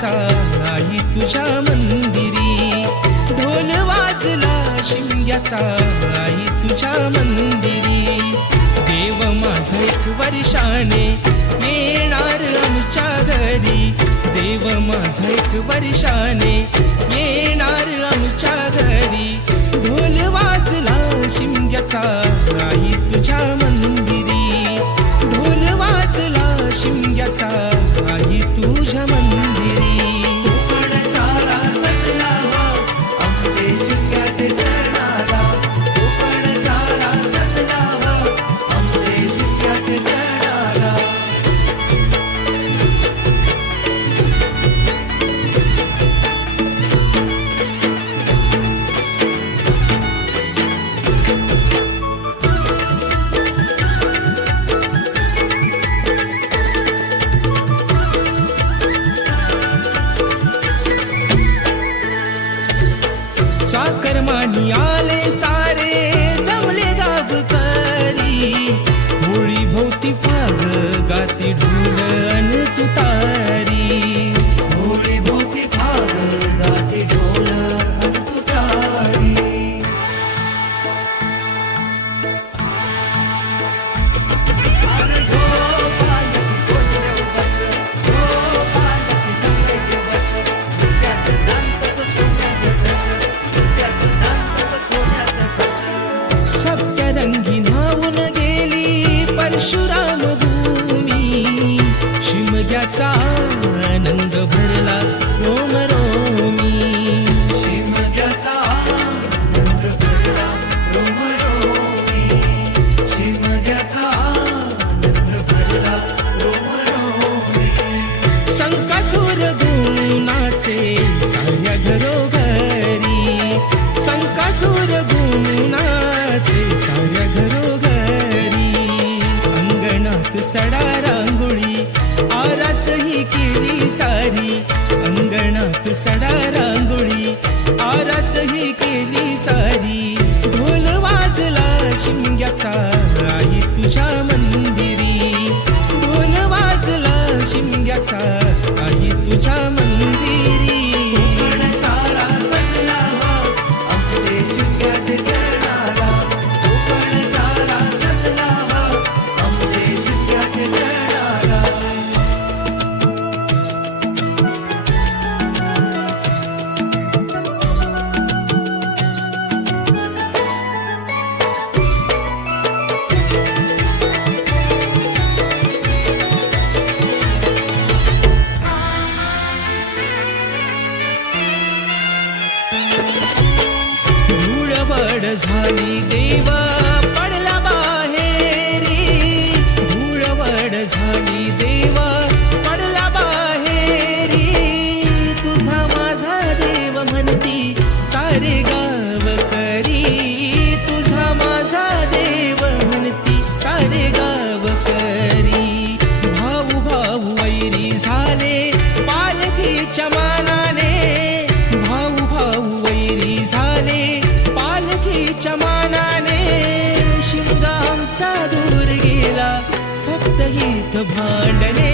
शिमग्याचा आई तुझ्या मंदिरी, ढोल वाजला शिमग्याचा आई तुझ्या मंदिरी. देव माझा एक वर्षाने येणार आमच्या घरी, देव माझा एक वर्षाने येणार आमच्या घरी. ढोल वाजला शिमग्याचा आई तुझ्या मंदिरी, ढोल वाजला शिमग्याचा आई तुझ्या मंदिरी. कोकण सारा सजला आमचे शिमग्याचे सणाला, कोकण सारा सजला आमचे शिमग्याचे सणाला. चाकरमानी आले सारे जमले गावकरी, होळी भोवती फाग गाती ढोल अन तुतारी, होळी भोवती फाग गाती ढोल अन तुतारी. अरे हो पालकी गोंधळ बस, हो पालकी ढवळे बस, त्यात दांतच सोन्याचं कस, त्यात दांतच सोन्याचं कस. सप्तरंगी न्हावून गेली परशुराम भूमी, शिमग्याचा आनंद भरला रोम रोमी. शिमग्याचा आनंद भरला रोमरोमी, शिमग्याचा आनंद भरला रोमरोमी. संकासूर गुणाचे साऱ्या घरोघरी, संकासूर गुणाचे साऱ्या घरोघरी. अंगणात सडा रांगोळी आरास ही केली सारी, अंगणात सडा रांगोळी आरास ही केली सारी. ढोल वाजला शिमग्याचा आई तुझ्या मंदिरी, ढोल वाजला शिमग्याचा आई तुझ्या मंदिरी. कोकण सारा सजला आमचे शिमग्याचे सणाला, कोकण सारा सजला आमचे शिमग्याचे सणाला. धूळवड झाली देव पडला बाहेरी, धूळवड झाली देव पडला बाहेरी. तुझा माझा देव म्हणती सारे गावकरी, तुझा माझा देव म्हणती सारे गावकरी. भाऊ भाऊ वैरी झाले पालखीच्या मानाने, भाऊ भाऊ वैरी झाले पालखीच्या मानाने. शिमगा आमचा दूर गेला फक्त गीत भांडणे,